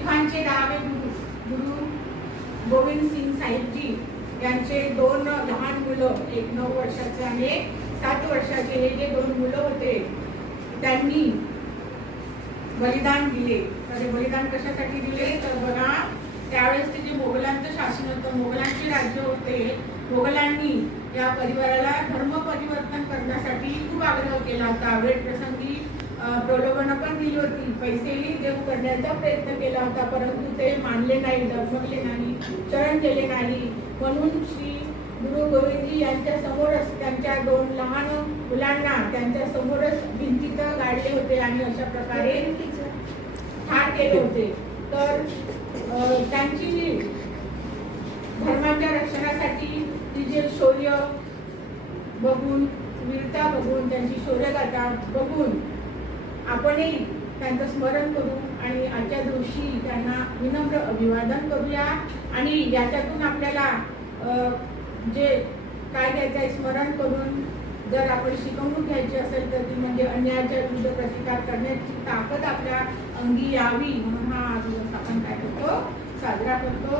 शिखांचे 10वे गुरु गोविंद सिंग साहिबजी यांचे 2 लहान मुलं, एक 9 वर्षाचे आणि एक 7 वर्षाचे, हे जे 2 मुलं होते त्यांनी बलिदान दिले. तर बलिदान कशासाठी दिले तर बघा, त्यावेळेस ते जे मोगलांचं शासन होतं, मोगलांचे राज्य होते, मोगलांनी या परिवाराला धर्म परिवर्तन करण्यासाठी खूप आग्रह केला होता. वेळ प्रसंगी प्रलोभनं पण दिली होती, पैसेही देऊ करण्याचा प्रयत्न केला होता, परंतु ते मानले नाही, डगमगले नाही, शरण गेले नाही. म्हणून श्री गुरु गोविंदजी यांच्या समोरच त्यांच्या 2 लहान मुलांना त्यांच्या समोरच भिंतीत गाडले होते आणि अशा प्रकारे ठार केले होते. तर त्यांची धर्माच्या रक्षणासाठी तिचे शौर्य बघून, वीरता बघून, त्यांची शौर्यगाथा बघून आपणही त्यांचं स्मरण करू आणि आजच्या दिवशी त्यांना विनम्र अभिवादन करूया. आणि याच्यातून आपल्याला जे काय घ्यायचं आहे स्मरण करून जर आपण शिकवणूक घ्यायची असेल तर ती म्हणजे अन्यायाच्या विरुद्ध प्रतिकार करण्याची ताकद आपल्या अंगी यावी म्हणून हा दिवस आपण काय करतो, साजरा करतो.